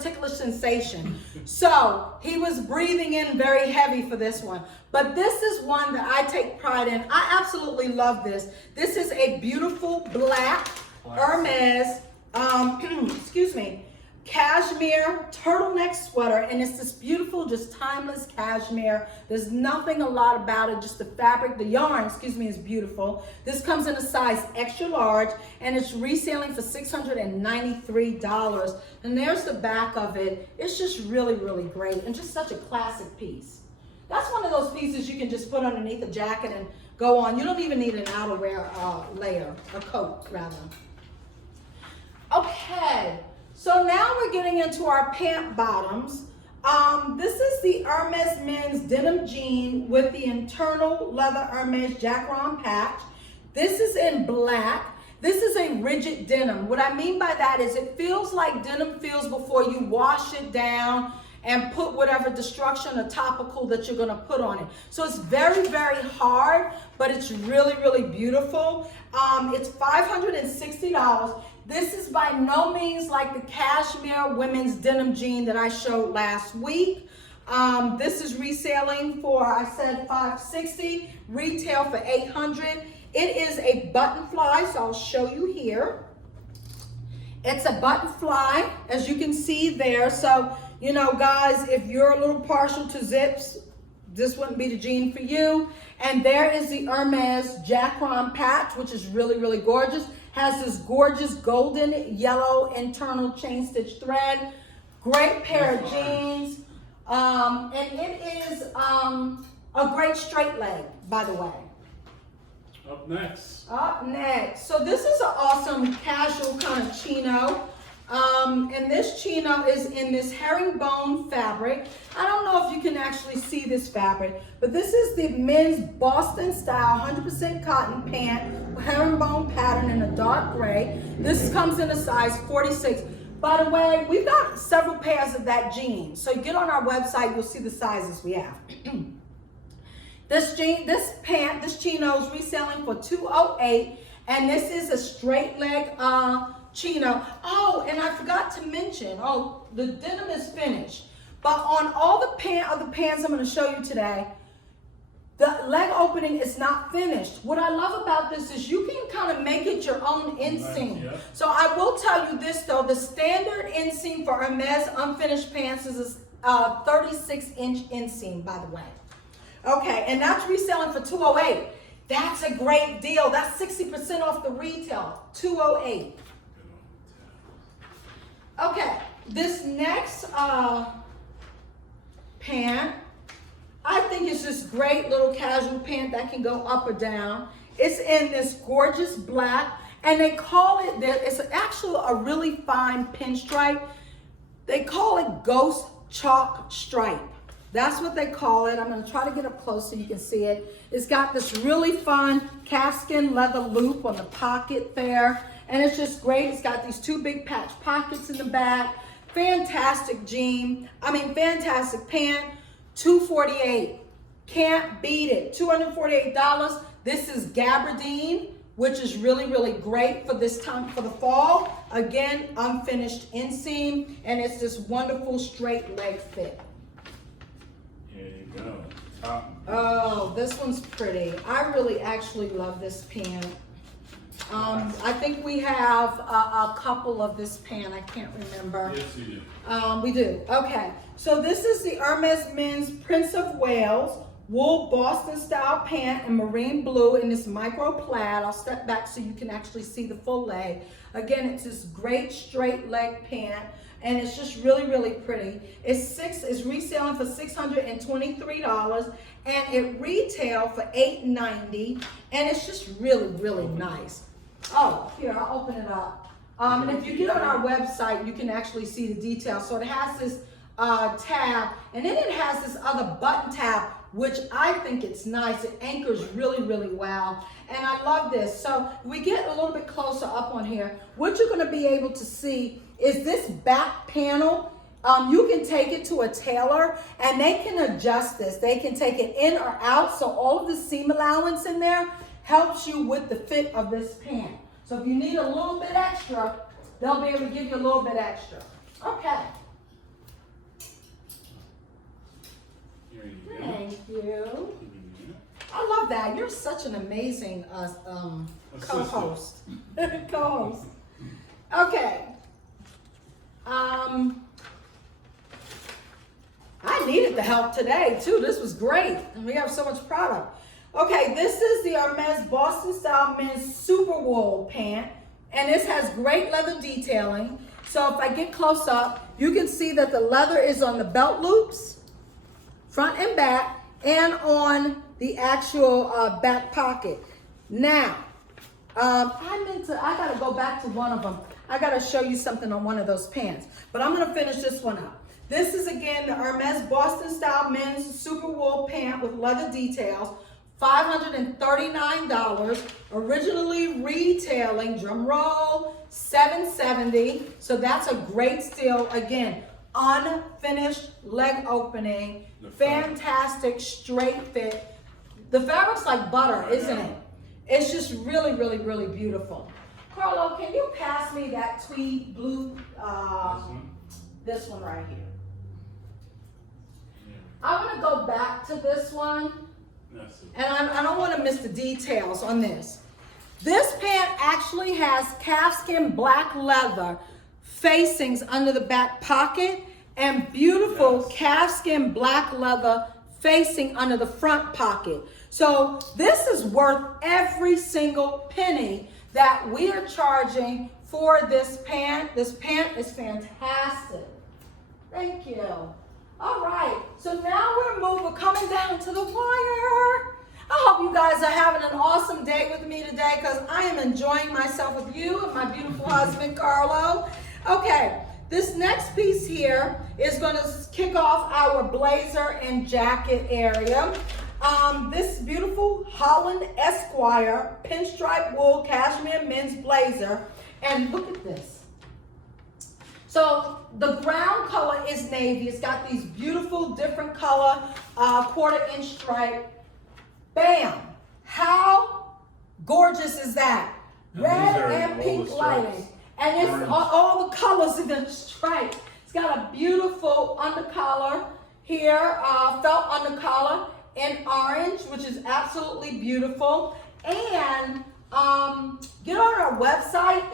ticklish sensation. So he was breathing in very heavy for this one. But this is one that I take pride in. I absolutely love this. This is a beautiful black Hermes, excuse me, cashmere turtleneck sweater, and it's this beautiful, just timeless cashmere. There's nothing a lot about it, just the fabric, the yarn, excuse me, is beautiful. This comes in a size extra large, and it's reselling for $693. And there's the back of it. It's just really, really great, and just such a classic piece. That's one of those pieces you can just put underneath a jacket and go on. You don't even need an outerwear layer, a coat, rather. Okay. So now we're getting into our pant bottoms. This is the Hermes men's denim jean with the internal leather Hermes jacqueline patch. This is in black. This is a rigid denim. What I mean by that is it feels like denim feels before you wash it down and put whatever destruction or topical that you're going to put on it. So it's very, very hard, but it's really, really beautiful. It's $560. This is by no means like the cashmere women's denim jean that I showed last week. This is reselling for, I said $560, retail for $800. It is a button fly, so I'll show you here. It's a button fly, as you can see there. So, you know, guys, if you're a little partial to zips, this wouldn't be the jean for you. And there is the Hermes jacqueline patch, which is really, really gorgeous. Has this gorgeous golden yellow internal chain stitch thread. Great pair of jeans. And it is a great straight leg, by the way. Up next. Up next. So this is an awesome casual kind of chino. And this chino is in this herringbone fabric. I don't know if you can actually see this fabric, but this is the men's Boston style 100% cotton pant, herringbone pattern in a dark gray. This comes in a size 46. By the way, we've got several pairs of that jean. So you get on our website, you'll see the sizes we have. This chino is reselling for $208, and this is a straight leg chino. Oh, and I forgot to mention, the denim is finished, but on all the pants I'm going to show you today, the leg opening is not finished. What I love about this is you can kind of make it your own inseam. Yeah. So I will tell you this though, the standard inseam for Hermes unfinished pants is a 36-inch inseam, by the way. Okay, and that's reselling for $208. That's a great deal. That's 60% off the retail, $208. Okay, this next pant, I think it's just great little casual pant that can go up or down. It's in this gorgeous black, and they call it, it's actually a really fine pinstripe. They call it ghost chalk stripe. That's what they call it. I'm going to try to get up close so you can see it. It's got this really fun calfskin leather loop on the pocket there, and it's just great. It's got these two big patch pockets in the back. Fantastic fantastic pant. $248. Can't beat it. $248. This is gabardine, which is really, really great for this time for the fall. Again, unfinished inseam, and it's this wonderful straight leg fit. There you go. Top. Oh, this one's pretty. I really actually love this pant. I think we have a couple of this pant. I can't remember. Yes, you do. We do. Okay. So this is the Hermes Men's Prince of Wales wool Boston style pant in marine blue in this micro plaid. I'll step back so you can actually see the full leg. Again, it's this great straight leg pant, and it's just really, really pretty. It's reselling for $623, and it retail for $890, and it's just really, really nice. Oh, here, I'll open it up. And if you get on our website, you can actually see the details. So it has this tab, and then it has this other button tab, which I think it's nice. It anchors really, really well, and I love this. So we get a little bit closer up on here. What you're going to be able to see is this back panel. You can take it to a tailor, and they can adjust this. They can take it in or out, so all of the seam allowance in there helps you with the fit of this pant. So if you need a little bit extra, they'll be able to give you a little bit extra. Okay. Here you go. Thank you. I love that. You're such an amazing co-host. Co-host. Okay. I needed the help today too. This was great. And we have so much product. Okay, this is the Hermes Boston style men's super wool pant, and this has great leather detailing. So if I get close up, you can see that the leather is on the belt loops, front and back, and on the actual back pocket. Now, I gotta go back to one of them. I gotta show you something on one of those pants, but I'm gonna finish this one up. This is again the Hermes Boston style men's super wool pant with leather details. $539, originally retailing, drum roll, $770. So that's a great steal. Again, unfinished leg opening, fantastic straight fit. The fabric's like butter, isn't it? It's just really, really, really beautiful. Carlo, can you pass me that tweed blue, this one right here? I'm gonna go back to this one. And I don't want to miss the details on this. This pant actually has calfskin black leather facings under the back pocket and beautiful calfskin black leather facing under the front pocket. So this is worth every single penny that we are charging for this pant. This pant is fantastic. Thank you. All right, so now we're coming down to the wire. I hope you guys are having an awesome day with me today because I am enjoying myself with you and my beautiful husband, Carlo. Okay, this next piece here is going to kick off our blazer and jacket area. This beautiful Holland Esquire pinstripe wool cashmere men's blazer. And look at this. So the ground color is navy. It's got these beautiful different color 1/4 inch stripe. Bam! How gorgeous is that? And Red these are and all pink the stripes. lighting. And it's Orange. all the colors in the stripes. It's got a beautiful undercollar here, felt undercollar in orange, which is absolutely beautiful. And get on our website.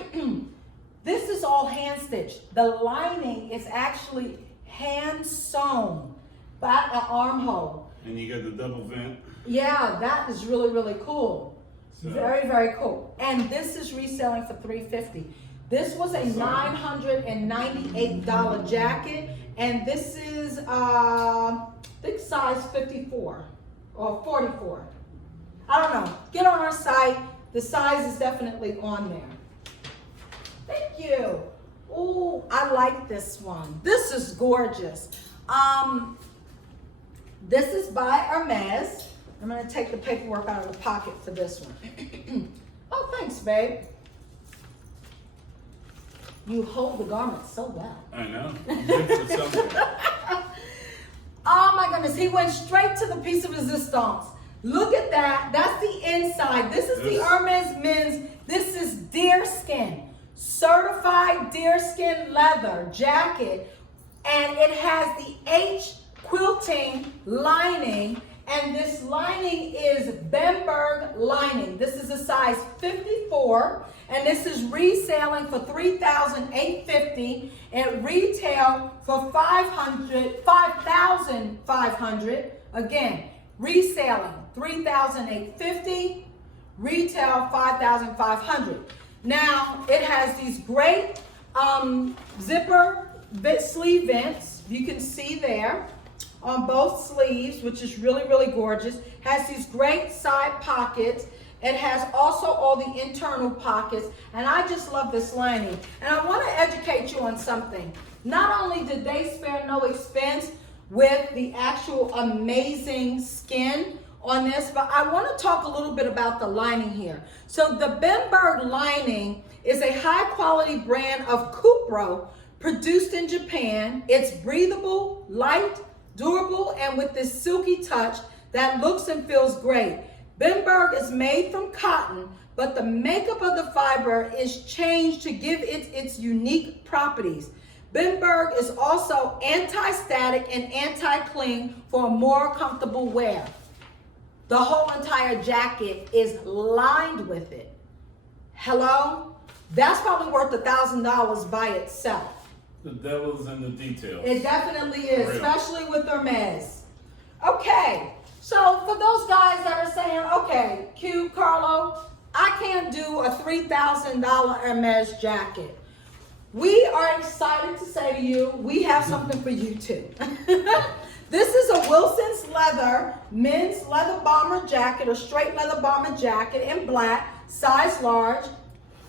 This is all hand stitched. The lining is actually hand sewn by an armhole. And you got the double vent. Yeah, that is really, really cool. So- Very, very cool. And this is reselling for $350. This was a $998 jacket, and this is I think size 54 or 44. I don't know. Get on our site. The size is definitely on there. Thank you. Ooh, I like this one. This is gorgeous. This is by Hermes. I'm gonna take the paperwork out of the pocket for this one. Oh, thanks, babe. You hold the garment so well. I know. Good for something. Oh my goodness, he went straight to the piece of resistance. Look at that. That's the inside. This is the Hermes men's. This is deerskin. Certified deerskin leather jacket. And it has the H quilting lining. And this lining is Bemberg lining. This is a size 54. And this is reselling for $3,850. And retail for $5,500. Again, reselling $3,850, retail $5,500. Now it has these great zipper sleeve vents. You can see there on both sleeves, which is really, really gorgeous. Has these great side pockets. It has also all the internal pockets, and I just love this lining. And I want to educate you on something. Not only did they spare no expense with the actual amazing skin on this, but I want to talk a little bit about the lining here. So the Bemberg lining is a high quality brand of Cupro produced in Japan. It's breathable, light, durable, and with this silky touch that looks and feels great. Bemberg is made from cotton, but the makeup of the fiber is changed to give it its unique properties. Bemberg is also anti-static and anti-cling for a more comfortable wear. The whole entire jacket is lined with it. Hello? That's probably worth $1,000 by itself. The devil's in the details. It definitely is, For real. especially with Hermes. Okay, so for those guys that are saying, okay, Q, Carlo, I can't do a $3,000 Hermes jacket. We are excited to say to you, we have something for you too. This is a Wilson's leather men's leather bomber jacket or straight leather bomber jacket in black, size large.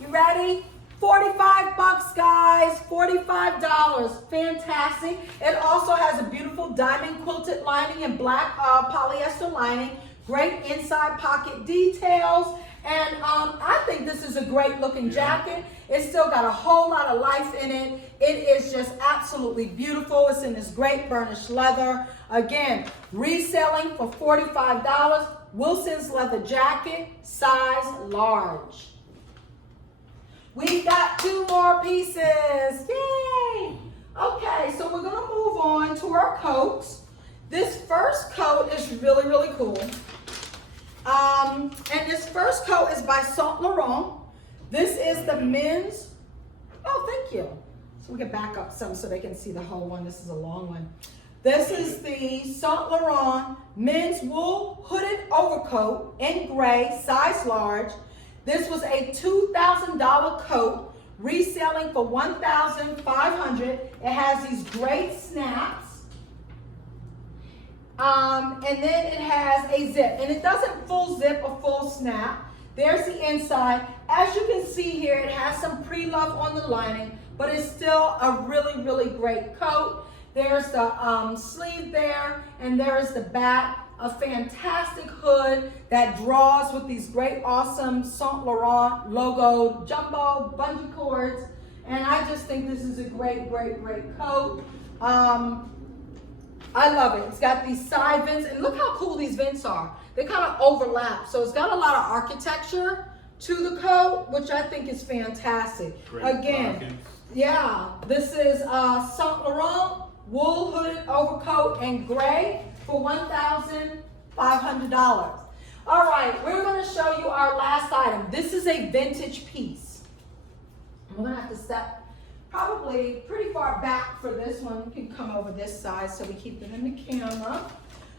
You ready? 45 bucks, guys, $45, fantastic. It also has a beautiful diamond quilted lining and black polyester lining, great inside pocket details, and I think this is a great looking jacket. It's still got a whole lot of life in it. It is just absolutely beautiful. It's in this great burnished leather. Again, reselling for $45, Wilson's leather jacket, size large. We got 2 more pieces. Yay! Okay, so we're gonna move on to our coats. This first coat is really, really cool. And this first coat is by Saint Laurent. This is the men's, oh, thank you. So we can back up some so they can see the whole one. This is a long one. This is the Saint Laurent men's wool hooded overcoat in gray, size large. This was a $2,000 coat, reselling for $1,500. It has these great snaps. And then it has a zip, and it doesn't full zip or full snap. There's the inside. As you can see here, it has some pre-love on the lining, but it's still a really, really great coat. There's the sleeve there, and there's the back. A fantastic hood that draws with these great, awesome Saint Laurent logo jumbo bungee cords. And I just think this is a great, great, great coat. I love it. It's got these side vents, and look how cool these vents are. They kind of overlap, so it's got a lot of architecture to the coat, which I think is fantastic. Great Again, pockets. yeah, this is Saint Laurent wool hooded overcoat in gray for $1,500. All right, we're going to show you our last item. This is a vintage piece. We're going to have to step probably pretty far back for this one. You can come over this side so we keep it in the camera.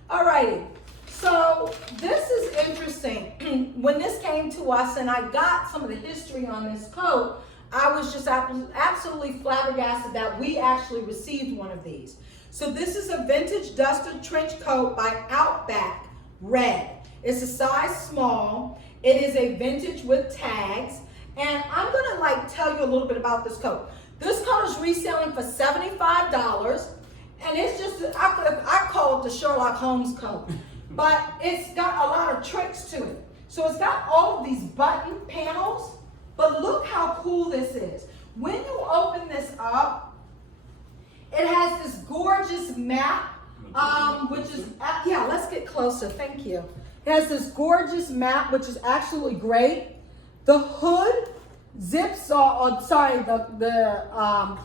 All righty, so this is interesting. When this came to us and I got some of the history on this coat, I was just absolutely flabbergasted that we actually received one of these. So this is a vintage duster trench coat by Outback Red. It's a size small. It is a vintage with tags. And I'm gonna tell you a little bit about this coat. This coat is reselling for $75. And it's just, I call it the Sherlock Holmes coat. But it's got a lot of tricks to it. So it's got all of these button panels. But look how cool this is. When you open this up, it has this gorgeous map, which is, yeah, let's get closer, thank you. It has this gorgeous map, which is absolutely great. The hood zips off, the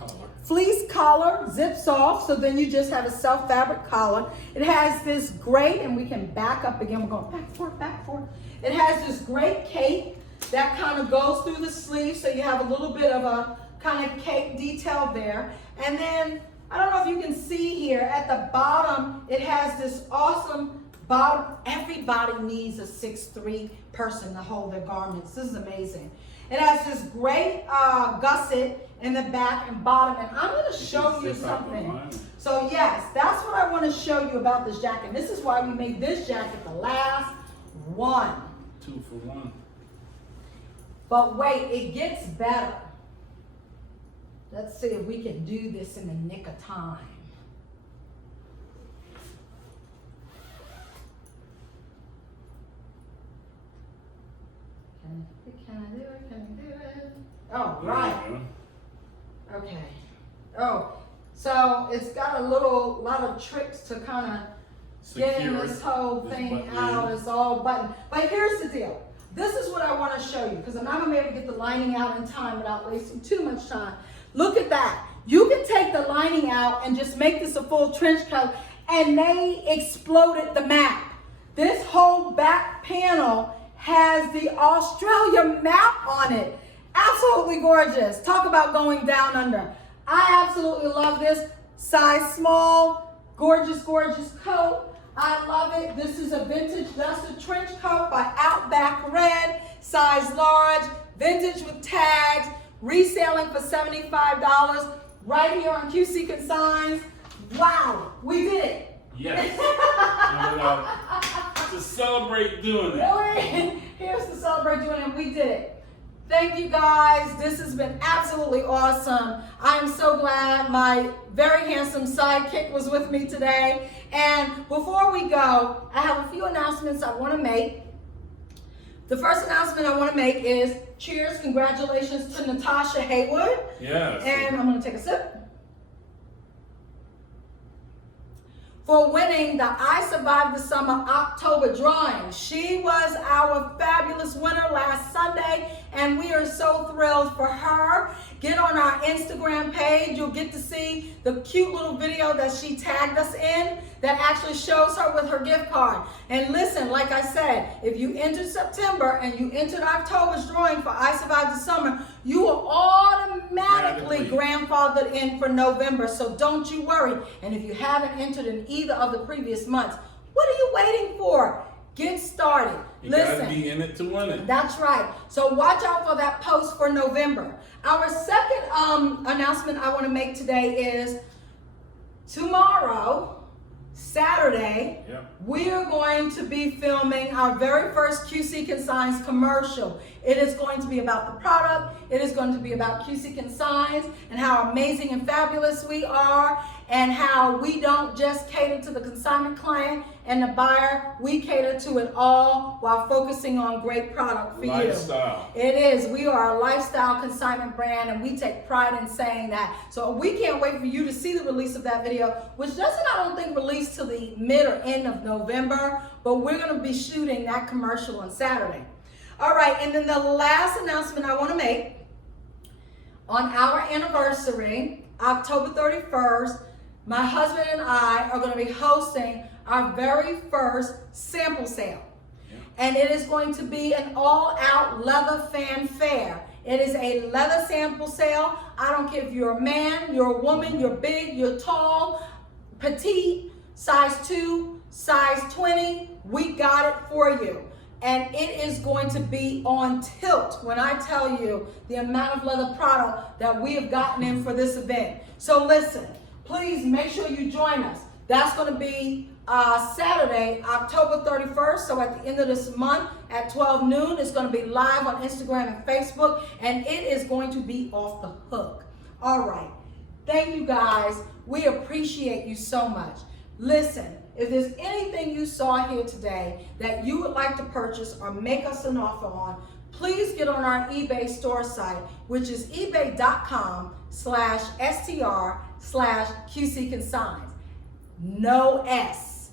fleece collar zips off, so then you just have a self fabric collar. It has this great, and we can back up again, we're going back forth. It has this great cape that kind of goes through the sleeve, so you have a little bit of a kind of cape detail there. And then, I don't know if you can see here, at the bottom, it has this awesome bottom. Everybody needs a 6'3" person to hold their garments. This is amazing. It has this great gusset in the back and bottom, and I'm going to show you something. So yes, that's what I want to show you about this jacket. This is why we made this jacket the last one. 2 for 1. But wait, it gets better. Let's see if we can do this in the nick of time. Can I do it? Can I do it? Oh, right. Okay. Oh, so it's got a lot of tricks to kind of getting this whole thing out. It's all buttoned. But here's the deal. This is what I want to show you, because I'm not going to be able to get the lining out in time without wasting too much time. Look at that. You can take the lining out and just make this a full trench coat, and they exploded the map. This whole back panel has the Australia map on it. Absolutely gorgeous. Talk about going down under. I absolutely love this. Size small, gorgeous, gorgeous coat. I love it. This is a vintage duster trench coat by Outback Red, size large, vintage with tags, reselling for $75 right here on QC Consigns. Wow, we did it. Yes. To celebrate doing it. Here's to celebrate doing it. We did it. Thank you guys. This has been absolutely awesome. I am so glad my very handsome sidekick was with me today. And before we go, I have a few announcements I want to make. The first announcement I want to make is cheers, congratulations to Natasha Haywood. Yes. And I'm going to take a sip. For winning the I Survived the Summer October drawing. She was our fabulous winner last Sunday, and we are so thrilled for her. Get on our Instagram page. You'll get to see the cute little video that she tagged us in that actually shows her with her gift card. And listen, like I said, if you entered September and you entered October's drawing for I Survived the Summer, you will automatically grandfathered in for November, so don't you worry. And if you haven't entered in either of the previous months, what are you waiting for? Get started. You gotta be in it to win it. That's right. So watch out for that post for November. Our second announcement I want to make today is tomorrow, Saturday, we are going to be filming our very first QC Consigns commercial. It is going to be about the product. It is going to be about QC Consigns and how amazing and fabulous we are, and how we don't just cater to the consignment client and the buyer. We cater to it all while focusing on great product for Lifestyle. you. It is. We are a lifestyle consignment brand, and we take pride in saying that. So we can't wait for you to see the release of that video, which doesn't, I don't think, release till the mid or end of November, but we're going to be shooting that commercial on Saturday. All right, and then the last announcement I want to make, on our anniversary, October 31st, my husband and I are going to be hosting our very first sample sale. And it is going to be an all-out leather fan fair. It is a leather sample sale. I don't care if you're a man, you're a woman, you're big, you're tall, petite, size 2, size 20, we got it for you. And it is going to be on tilt when I tell you the amount of leather product that we have gotten in for this event. So listen, please make sure you join us. That's going to be Saturday, October 31st. So at the end of this month at 12 noon, it's going to be live on Instagram and Facebook, and it is going to be off the hook. All right. Thank you guys. We appreciate you so much. Listen, if there's anything you saw here today that you would like to purchase or make us an offer on, please get on our eBay store site, which is ebay.com/str/QC Consigns. No S.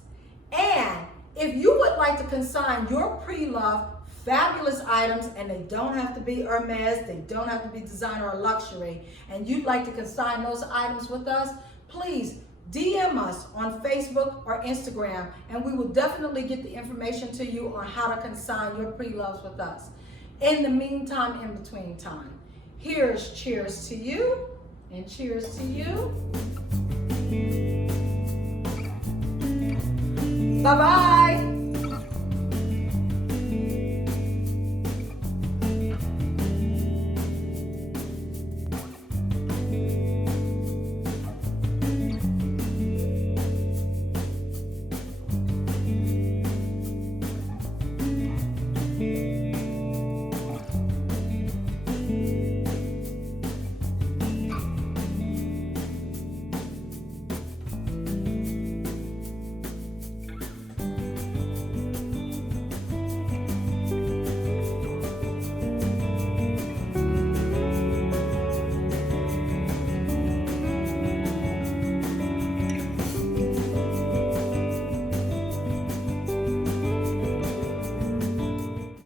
And if you would like to consign your pre-loved fabulous items, and they don't have to be Hermes, they don't have to be designer or luxury, and you'd like to consign those items with us, please DM us on Facebook or Instagram, and we will definitely get the information to you on how to consign your pre-loves with us. In the meantime, in between time, here's cheers to you, and cheers to you. Bye-bye.